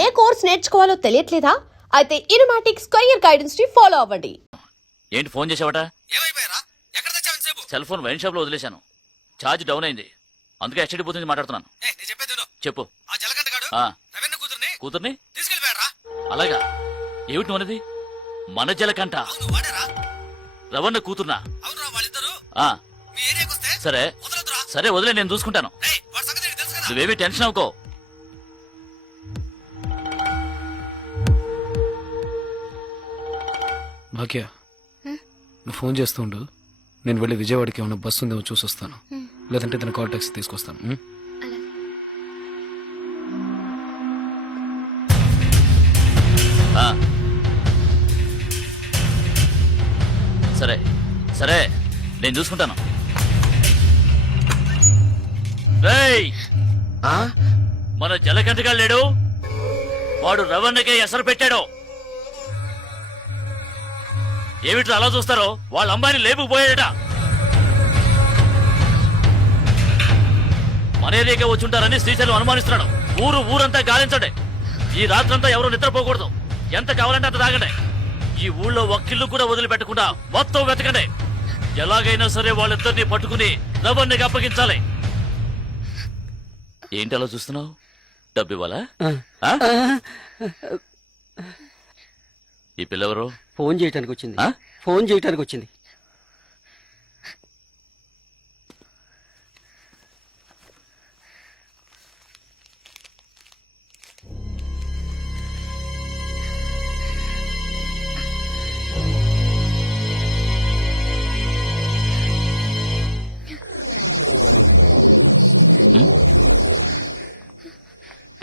ఏ course నేర్చుకోవాలో తెలియట్లేదా? అయితే ఇనుమాటిక్స్ career guidance ని follow అవ్వండి. ఏంటి ఫోన్ చేసావట? ఏమైపోయారా? ఎక్కడ తెచ్చావు ఇంతసేపు? సెల్ ఫోన్ వైన్ షాప్ లో వదిలేశాను. ఛార్జ్ డౌన్ అయింది, అందుకే ఎస్టీడీ బూత్ నుంచి మాట్లాడుతున్నాను. నేను చెప్పేది విను. చెప్పు. ఆ జలగంటగాడు రవీంద్ర కూతుర్ని తీసుకెళ్ళిపోయారా? అలాగా? ఏమిటి నువ్వు అనేది? మన జలకంట అవును వాడేరా. రవణ కూతుర్నా? అవునురా, వాళ్ళిద్దరు ఆ, మీ ఏరియాకి వస్తే సరే వదలొద్దురా. సరే వదిలే, నేను చూసుకుంటాను. రేయ్, వాడి సంగతి నీకు తెలుసు కదా. నువ్వేమీ టెన్షన్ అవ్వకో. భాగ్య, నువ్వు ఫోన్ చేస్తూ ఉండు. నేను వెళ్ళి విజయవాడకి ఏమైనా బస్సు ఉందేమో చూసి వస్తాను, లేదంటే తన కాల్ టాక్సీ తీసుకొస్తాను. ఆ, సరే సరే, నేను చూసుకుంటాను. రేయ్, మన జలకంటగా లేడు, వాడు రవణకే ఎసరు పెట్టాడు. ఏమిట్రా అలా చూస్తారో? వాళ్ళ అమ్మాయిని లేపుకుపోయాడట. మన ఏరియాకే వచ్చుంటారని శ్రీశైలం అనుమానిస్తున్నాడు. ఊరంతా గాలించండి. ఈ రాత్రంతా ఎవరు నిద్రపోకూడదు. ఎంత కావాలంటే అంత తాగండి. ఈ ఊళ్ళో ఒక్కిల్లు కూడా వదిలిపెట్టకుండా మొత్తం వెతకండి. ఎలాగైనా సరే వాళ్ళిద్దరిని పట్టుకుని రవణ్ణికి అప్పగించాలి. ఏంటి అలా చూస్తున్నావు? డబ్బు ఇవ్వాలా? ఈ పిల్లెవరు? ఫోన్ చేయడానికి వచ్చింది. ఫోన్ చేయడానికి వచ్చింది.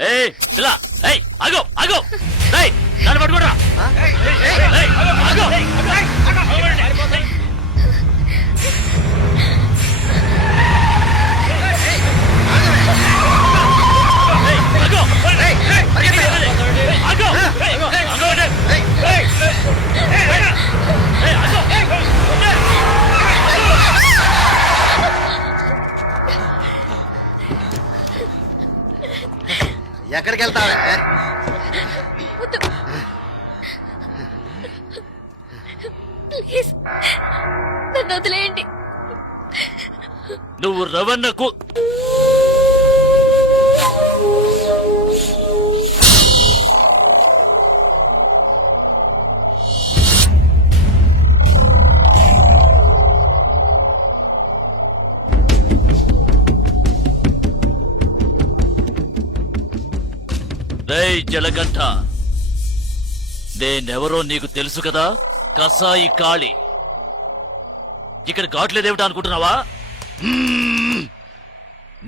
ఏయ్ పిల్ల, ఏయ్ ఆగు ఆగు, ఏయ్ నన్ను పట్టుకోరా. ఏయ్ ఆగు. ఎక్కడికి వెళ్తావే? ప్లీజ్ నన్ను వదిలేయండి. నువ్వు రవణకు రేయ్ జలగంట, నేనెవరో నీకు తెలుసు కదా? కసాయి కాళి. ఇక్కడ ఘాట్లేదేమిటా అనుకుంటున్నావా?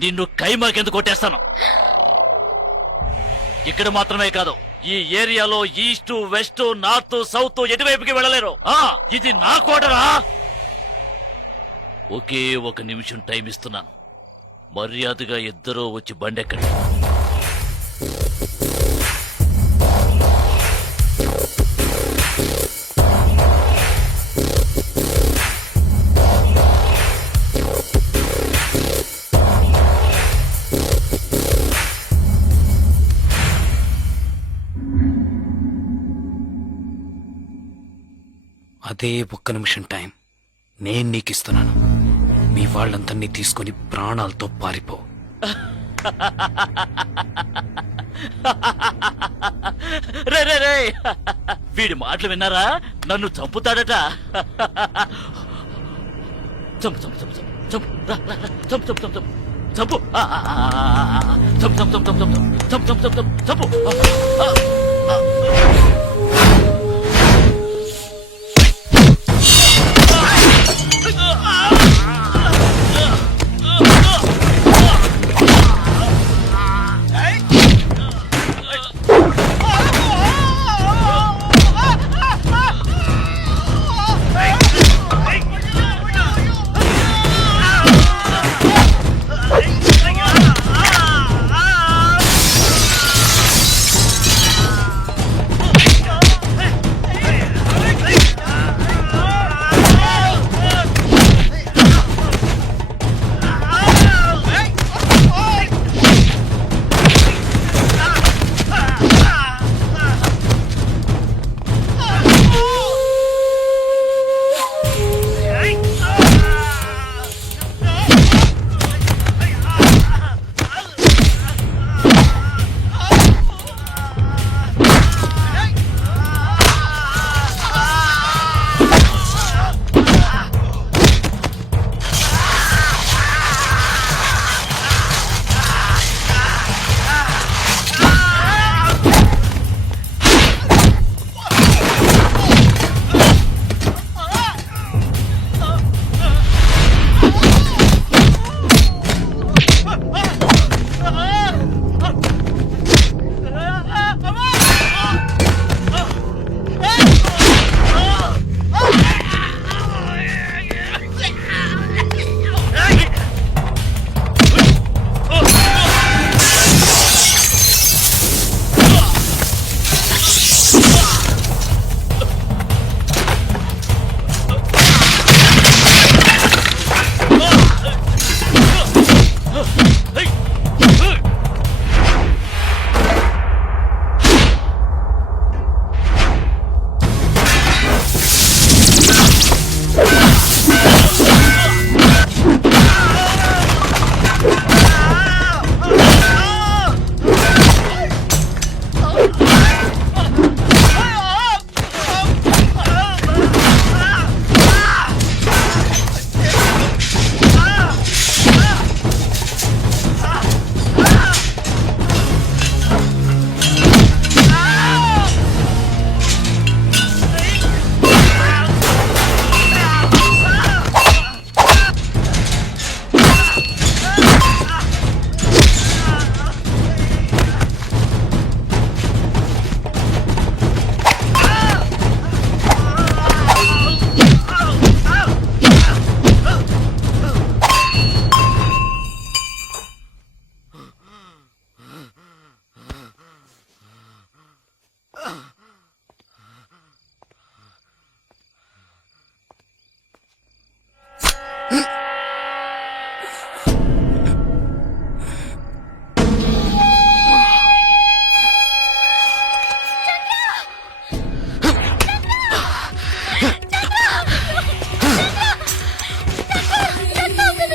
నిన్ను కైమాకెందుకు కొట్టేస్తాను. ఇక్కడ మాత్రమే కాదు, ఈ ఏరియాలో ఈస్ట్ వెస్ట్ నార్త్ సౌత్ ఎటువైపుకి వెళ్ళలేరు. ఇది నా కోటరా. ఒకే ఒక నిమిషం టైం ఇస్తున్నాను. మర్యాదగా ఇద్దరూ వచ్చి బండెక్కండి. అదే ఒక్క నిమిషం టైం నేను నీకు ఇస్తున్నాను. మీ వాళ్ళందరినీ తీసుకుని ప్రాణాలతో పారిపో. రే రే రే, వీడి మాటలు విన్నారా? నన్ను చంపుతాడట. చంపు చంపు చంపు చంపు చంపు చంపు చంపు చంపు చంపు చంపు చంపు చంపు చంపు చంపు చంపు.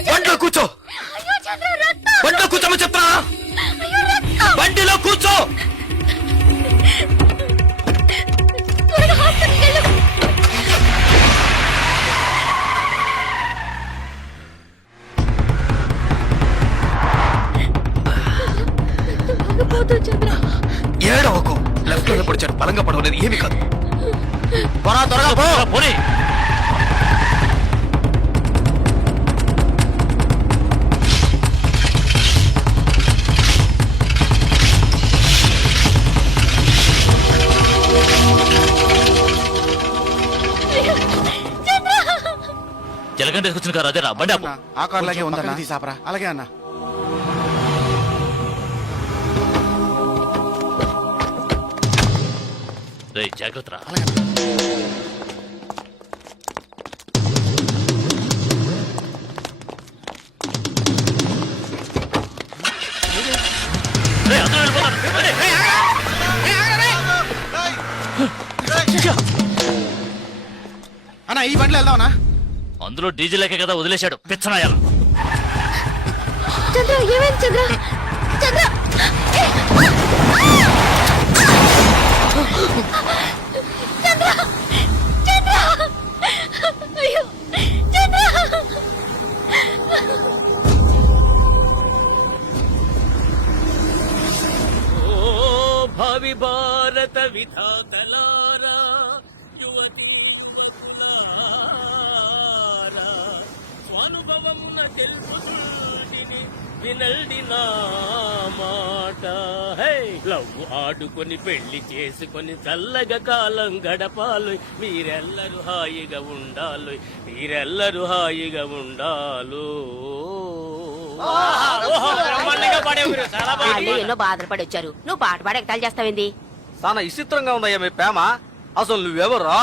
బండిలో కూర్చో, బండిలో కూర్చోమని చెప్తా, బండిలో కూర్చో. ఏడవకు, లెఫ్ట్ లో పడిచాడు, బలంగా పడవలేదు, ఏమి కాదు. త్వరగా పో. పోనీ. జలగంట తీసుకొచ్చిన కారు అదేరా, బండి ఆపు. ఆ కార్ లాగే ఉందన్నా తీసాపరా. అలాగే అన్న. రేయ్, జాగ్రత్త రా. రేయ్, అందరూ వెళ్ళిపోతారు. అన్న ఈ బండిలో వెళ్దామన్నా. అందులో డీజిల్ లేకే కదా వదిలేశాడు పిచ్చనాయాల. చంద్ర ఏమైంది చంద్ర? చంద్ర చంద్ర చంద్ర అయ్యో చంద్ర. ఓ భావి భారత విధాతలారా, యువతి స్వానుభవమున తెలుసుని వినల్డి నా మాట. హే, లవ్ ఆడుకొని పెళ్లి చేసుకొని చల్లగా కాలం గడపాలు. మీరెల్లరూ హాయిగా ఉండాలి, మీరెల్లరూ హాయిగా ఉండాలు. వాళ్ళు ఎన్నో బాధలు పడి వచ్చారు, నువ్వు పాట పాడి ఎగతాలు చేస్తావేంది? చాలా విచిత్రంగా ఉందయ్యా మీ ప్రేమ. అసలు నువ్వెవరో,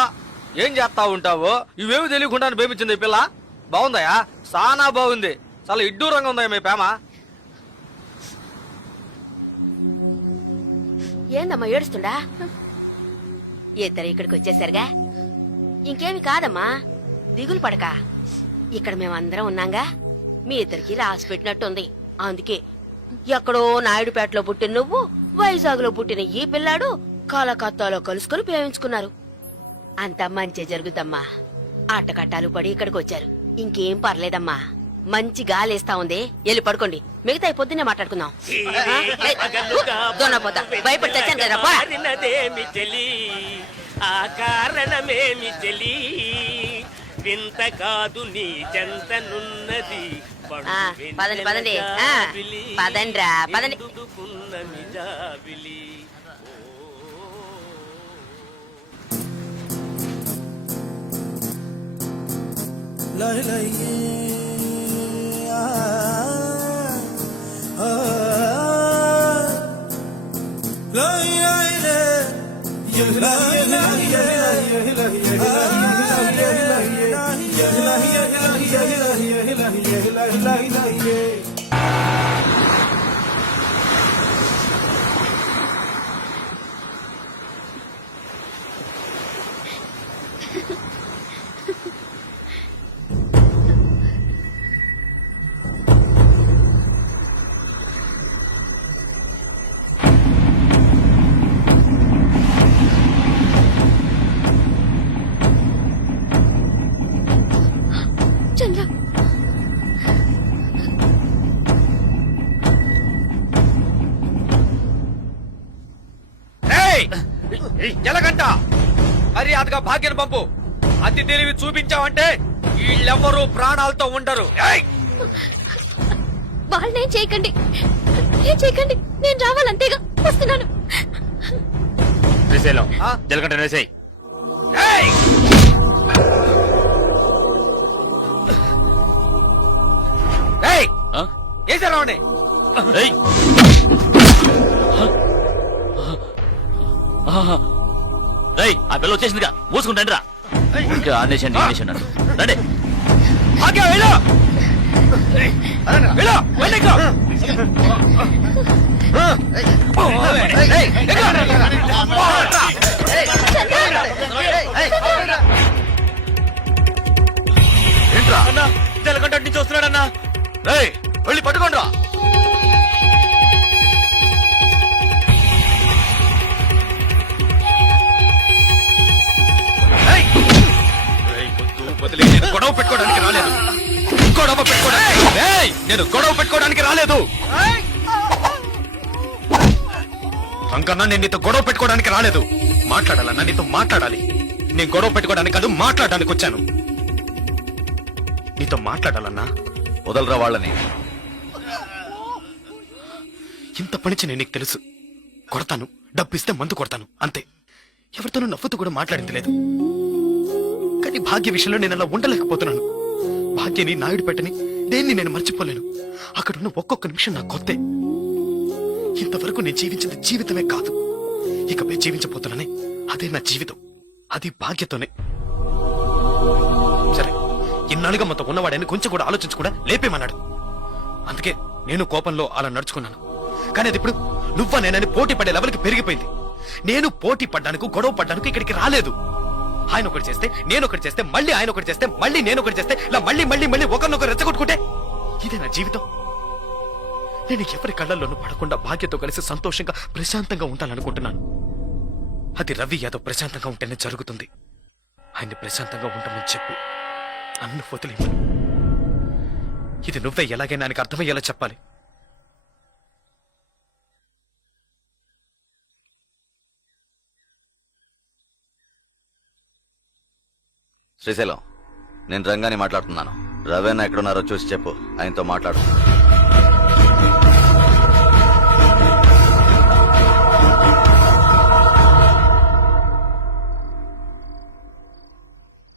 ఏం చేస్తా ఉంటావో ఇవేమి తెలియకుండా ప్రేమించింది ఈ పిల్ల. బాగుందయ్యా, చాలా బాగుంది. చాలా ఇడ్డూరంగా ఉందయ్యా మీ ప్రేమ. ఏందమ్మా ఏడుస్తుండా? ఇద్దరు ఇక్కడికి వచ్చేసరిగా, ఇంకేమి కాదమ్మా, దిగులు పడక. ఇక్కడ మేమందరం ఉన్నాగా, మీ ఇద్దరికి రాసి పెట్టినట్టుంది. అందుకే ఎక్కడో నాయుడుపేటలో పుట్టిన నువ్వు, వైజాగ్ లో పుట్టిన ఈ పిల్లాడు కలకత్తాలో కలుసుకుని ప్రేమించుకున్నారు. అంతా మంచి జరుగుతమ్మా. ఆటకట్టాలు పడి ఇక్కడికి వచ్చారు, ఇంకేం పర్లేదమ్మా. మంచి గాలేస్తా ఉంది, వెళ్ళి పడుకోండి. మిగతా పొద్దున్నే మాట్లాడుకుందాం. దొన్నపోతా భయపడి తెచ్చాను కదా. ఆ కారణమేమి తెలి వింత కాదు నీ చెంతనున్నది. పదండి పదండి పదండ్రా పదండి. ఎలాగంట మర్యాదగా భాగ్యను పంపు. అతి తెలివి చూపించావంటే వీళ్ళెవ్వరూ ప్రాణాలతో ఉండరు. ఏయ్! వాళ్ళనేం చేయకండి, ఏం చేయకండి. నేను రావాలంతేగా, వస్తున్నాను. శ్రీశైలం ఆ? జలకంట వేసేయ్. ఏయ్! ఏయ్! ఏసారా వాణ్ణి? ఏయ్! ఏయ్, ఆ పిల్ల వచ్చేసిందిగా, మూసుకుంటండి రా. ఇంకా ఆనేషన్ అంటూ రండి. భాగ్య వెళ్ళు! వెళ్ళు! వెళ్ళి ఇక్కడ! ఏయ్! ఏంట్రా అన్నా, జలకంట నుంచి వస్తున్నాడన్నా. రేయ్, వెళ్ళి పట్టుకోండి రా. గొడవ పెట్టుకోవడానికి రాలేదు. నేను గొడవ పెట్టుకోవడానికి రాలేదు. రంగన్న, నేను నీతో గొడవ పెట్టుకోవడానికి రాలేదు. మాట్లాడాలన్నా నీతో మాట్లాడాలి. నేను గొడవ పెట్టుకోవడానికి కాదు, మాట్లాడడానికి వచ్చాను. నీతో మాట్లాడాలన్నా. వదలరా వాళ్ళని. ఇంత పనిచి నేను నీకు తెలుసు. కొడతాను, డబ్బిస్తే మందు కొడతాను, అంతే. ఎవరితోనూ నవ్వుతూ కూడా మాట్లాడింది లేదు. కానీ భాగ్య విషయంలో నేను అలా ఉండలేకపోతున్నాను. భాగ్యని, నాయుడు పెట్టని దేన్ని నేను మర్చిపోలేను. అక్కడున్న ఒక్కొక్క నిమిషం నాకు కొత్తే. ఇంతవరకు నేను జీవించింది జీవితమే కాదు, ఇకపై జీవించబోతున్నానే అదే నా జీవితం. అది భాగ్యతోనే. సరే, ఇన్నాళ్ళుగా మనతో ఉన్నవాడని కొంచెం కూడా ఆలోచించకుండా లేపేమన్నాడు. అందుకే నేను కోపంలో అలా నడుచుకున్నాను. కానీ అది ఇప్పుడు నువ్వా నేనని పోటీ పడే లెవెల్కి పెరిగిపోయింది. నేను పోటీ పడ్డానికి, గొడవ పడ్డానికి ఇక్కడికి రాలేదు. ఆయన ఒకటి చేస్తే, నేను ఒకటి చేస్తే, మళ్ళీ ఆయన ఒకటి చేస్తే, మళ్ళీ నేను ఒకటి చేస్తే, ఇలా మళ్ళీ మళ్ళీ మళ్ళీ ఒకరినొకరు రెచ్చగొట్టుకుంటే ఇదే నా జీవితం. నేను ఎవరి కళ్ళల్లోనూ పడకుండా భాగ్యతో కలిసి సంతోషంగా ప్రశాంతంగా ఉండాలనుకుంటున్నాను. అది రవి యాదవ్ ప్రశాంతంగా ఉంటేనే జరుగుతుంది. ఆయన్ని ప్రశాంతంగా ఉండమని చెప్పు, నన్ను వదిలేమని. ఇది నువ్వే ఎలాగైనా ఆయనకు అర్థమయ్యేలా చెప్పాలి. శ్రీశైలం, నేను రంగాని మాట్లాడుతున్నాను. రవేనా ఎక్కడున్నారో చూసి చెప్పు, ఆయనతో మాట్లాడు.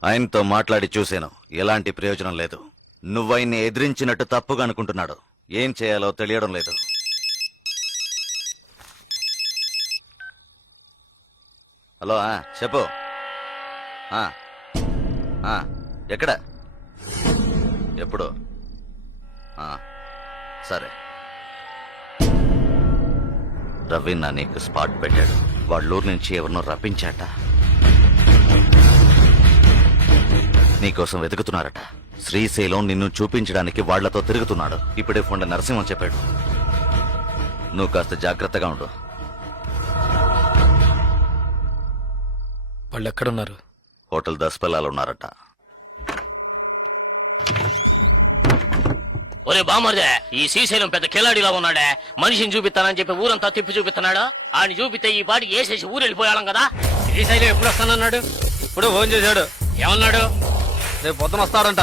ఆయనతో మాట్లాడి చూశాను, ఎలాంటి ప్రయోజనం లేదు. నువ్వైన్ని ఎదిరించినట్టు తప్పుగా అనుకుంటున్నాడు. ఏం చేయాలో తెలియడం లేదు. హలో, చెప్పు. ఎక్కడ, ఎప్పుడు? సరే. రవి నా నీకు స్పాట్ పెట్టాడు. వాళ్ళూరు నుంచి ఎవరినో రప్పించాట. నీకోసం వెతుకుతున్నారట. శ్రీశైలం నిన్ను చూపించడానికి వాళ్లతో తిరుగుతున్నాడు. ఇప్పుడే ఫోన్ నరసింహం చెప్పాడు. నువ్వు కాస్త జాగ్రత్తగా ఉండు. వాళ్ళు ఎక్కడున్నారు? హోటల్ 10 పిల్లలు ఉన్నారట. ఒరే బామర్దే, ఈ శ్రీశైలం పెద్ద కిలాడిలా ఉన్నాడే. మనిషిని చూపిస్తానని చెప్పి ఊరంతా తిప్పి చూపిస్తున్నాడు. ఆయన చూపితే ఈ పాటికి వేసేసి ఊరు వెళ్ళిపోయాం కదా. శ్రీశైలం ఎప్పుడు వస్తానన్నాడు? ఇప్పుడు ఫోన్ చేశాడు. ఏమన్నాడు? రేపు పొద్దున వస్తాడంట.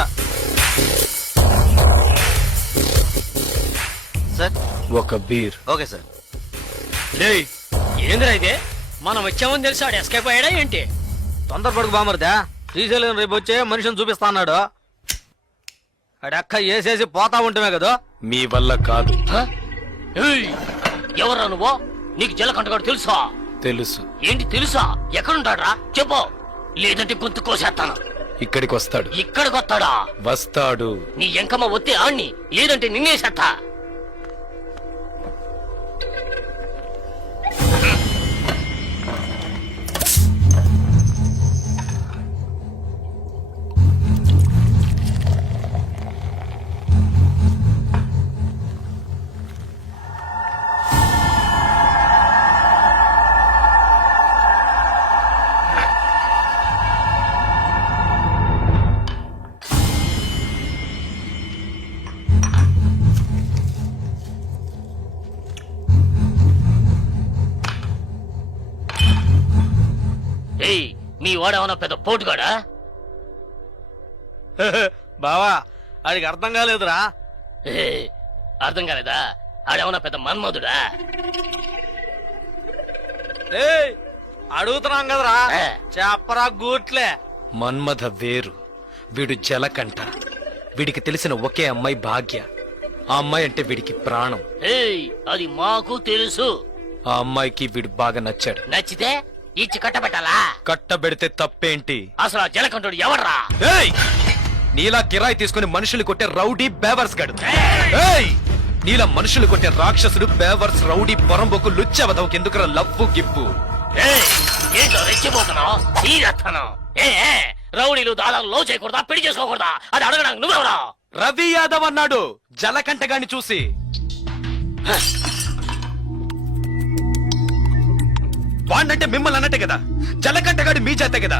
సార్, ఒక బీర్. Okay sir. ఏందిరా ఇదే? మనం వచ్చామని తెలిసి ఆడు ఎస్కేప్ అయ్యాడా ఏంటి? తొందరపడుకు బామర్దా. శ్రీశైలం రేపు వచ్చే మనిషిని చూపిస్తా అన్నాడు. అడక్క వేసేసి పోతా ఉంటమే కదా. మీ వల్ల కాదు. ఎవరా నువ్వు? నీకు జలకంటగాడు తెలుసా? తెలుసు. ఏంటి తెలుసా? ఎక్కడుంటాడ్రా చెప్పు, లేదంటే గొంతు కోసేస్తాను. ఇక్కడికి వస్తాడు. ఇక్కడికి వస్తాడా? వస్తాడు. నీ ఎంకమ్మ వస్తే ఆణ్ణి, లేదంటే నిన్నేసేస్తా. ఏయ్ మీ వాడేమన్నా పెద్ద పోటుగాడా? బావా ఆడికి అర్థం కాలేదురా. ఏయ్, అర్థం కాలేదా? ఆడేమన్నా పెద్ద మన్మధుడా? ఏయ్ అడుగుతున్నాం కదరా, ఏ. చెప్పరా గూట్లే. మన్మథ వేరు, వీడు జలకంఠ. వీడికి తెలిసిన ఒకే అమ్మాయి భాగ్య. ఆ అమ్మాయి అంటే వీడికి ప్రాణం. ఏయ్ అది మాకు తెలుసు. ఆ అమ్మాయికి వీడు బాగా నచ్చాడు. నచ్చితే ఇచ్చి కట్టబెట్టాలా? కట్టబెడితే తప్పేంటి? అసలు ఆ జలకంఠుడు ఎవడ్రా? ఏయ్! నీలా కిరాయి తీసుకుని మనుషులు కొట్టే రౌడీ బేవర్స్ గడు. ఏయ్! నీలా మనుషులు కొట్టే రాక్షసుడు బేవర్స్ రౌడీ పొరంబోకు లుచ్చవదవుకి ఎందుకురా లవ్వు గిప్పు? ఏయ్, ఏంటో రెచ్చిపోతున్నావు? తీరేస్తాను. రౌడీలు దాదాపు లో చేయకూడదా, పెళ్లి చేసుకోకూడదా అది అడగడానికి నువ్వెవరా? రవి యాదవ్ అన్నాడు జలకంఠ గాని చూసి. వాణ్ణంటే మిమ్మల్ని అన్నట్టే కదా, జలకంఠ గాడి మీ చేతే కదా.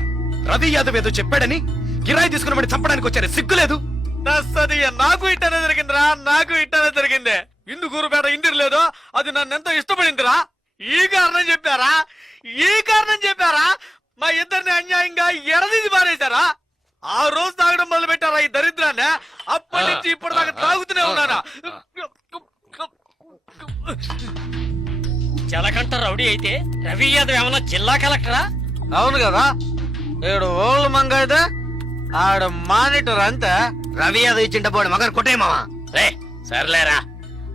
రవి యాదవ్ ఏదో చెప్పాడని కిరాయి తీసుకున్న వాడిని చంపడానికి వచ్చారు, సిగ్గులేదు? నాకు ఇట్టనే జరిగిందిరా, నాకు ఇట్టనే జరిగింది. ఇందుకూరుపేట ఇంటిరు లేదు, అది నన్ను ఎంతో ఇష్టపడిందిరా. ఈ కారణం చెప్పారా మా ఇద్దరిని అన్యాయంగా ఎడదీసి పారేశారా? ఆ రోజు తాగడం మొదలు పెట్టారా ఈ దరిద్రాన్ని. అప్పటి నుంచి ఇప్పటిదాకా తాగుతూనే ఉన్నానా. జలకంఠ రౌడీ అయితే రవి యాదవ్ ఏమన్నా జిల్లా కలెక్టరా? అవును కదా, ఏడు ఓళ్ళు మంగ అయితే ఆడు మానిటర్ అంతే. రవి యాదవ్ ఇచ్చిండ పోడు మగర్ కొట్టేమావా? రే సర్లేరా,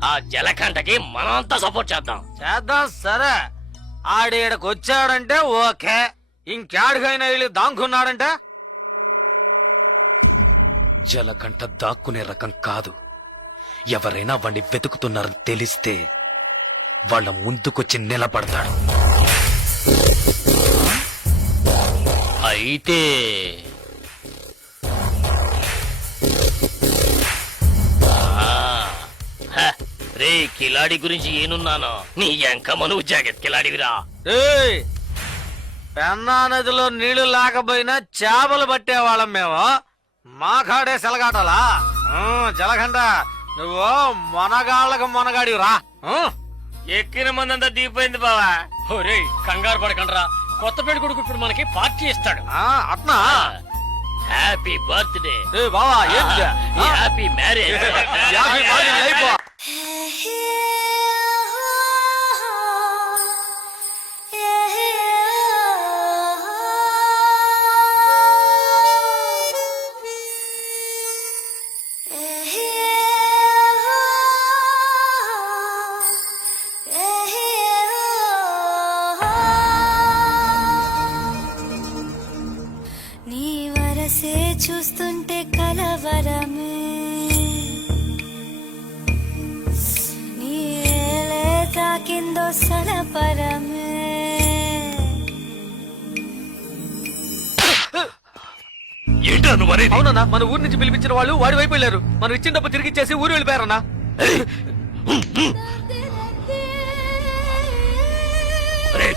ఆ జలకంఠకి మనమంతా సపోర్ట్ చేద్దాం. చేద్దాం సరే. ఆడేడకు వచ్చాడంటే ఓకే, ఇంకేడికైనా వెళ్ళి దాంకున్నాడంటే. జలకంఠ దాక్కునే రకం కాదు. ఎవరైనా వాణ్ణి వెతుకుతున్నారని తెలిస్తే వాళ్ళ ముందుకొచ్చి నిలబడతాడు. అయితే రే కిలాడి గురించి ఏనున్నాను, నీ ఎంకమ్మ నువ్వు జాకెట్ కిలాడివిరా. ఏయ్, పెన్నా నదిలో నీళ్లు లేకపోయినా చేపలు పట్టేవాళ్ళం మేము. మా కాడే సెలగాటలా. జలగంట నువ్వు మొనగాళ్ళకు మొనగాడిరా. ఎక్కిన మందంతా దిగిపోయింది బావా. ఒరే కంగారు పడకండ్రా, కొత్త పెళ్లి కొడుకు ఇప్పుడు మనకి పార్టీ ఇస్తాడు. అట్నా? Happy birthday. ఏ బావా, ఏంటి? Happy marriage. యాభై బాగా అయిపో. నీ వరసే చూస్తుంటే కలవరమే, నీ ఏలే తాకిందో సలపరమే. ఏంటో నువ్వు అనేది? అవునన్నా, మన ఊరి నుంచి పిలిపించిన వాళ్ళు వాడి వైపు వెళ్ళారు. మనం ఇచ్చిన డబ్బు తిరిగి ఇచ్చేసి ఊరు వెళ్ళిపోయారన్నా.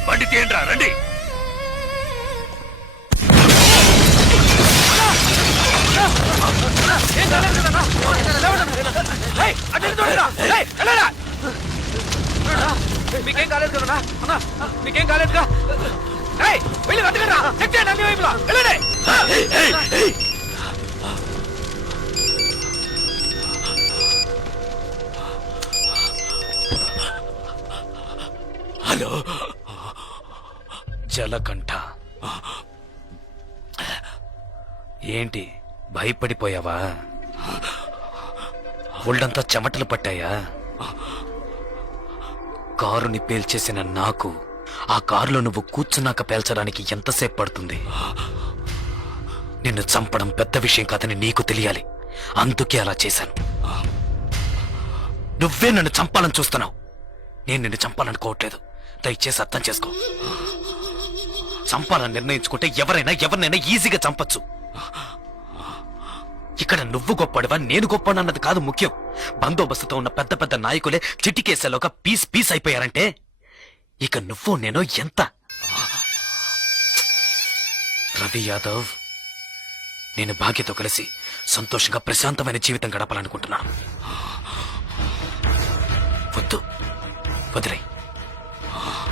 బండి తీయండి రా, రండి. మీకేం కాలేదు కదన్నా? అన్నా మీకేం కాలేదుగా? వెళ్ళి వెతకండి, చెక్ చేయండి అన్ని వైపులా. వెళ్ళండి. హలో జలకంఠ, ఏంటి భయపడిపోయావా? ఒళ్ళంతా చెమటలు పట్టాయా? కారుని పేల్చేసిన నాకు ఆ కారులో నువ్వు కూర్చున్నాక పేల్చడానికి ఎంతసేపు పడుతుంది? నిన్ను చంపడం పెద్ద విషయం కాదని నీకు తెలియాలి, అందుకే అలా చేశాను. నువ్వే నన్ను చంపాలని చూస్తున్నావు, నేను నిన్ను చంపాలనుకోవట్లేదు. దయచేసి అర్థం చేసుకో. చంపాలని నిర్ణయించుకుంటే ఎవరినైనా ఈజీగా చంపచ్చు. ఇక్కడ నువ్వు గొప్పడివా నేను గొప్పనన్నది కాదు ముఖ్యం. బందోబస్తుతో ఉన్న పెద్ద పెద్ద నాయకులే చిటికేసేలోగా పీస్ అయిపోయారంటే ఇక నువ్వు నేను ఎంత? రవి యాదవ్, నేను భాగ్యతో కలిసి సంతోషంగా ప్రశాంతమైన జీవితం గడపాలనుకుంటున్నాను. వద్దు, వదిలే.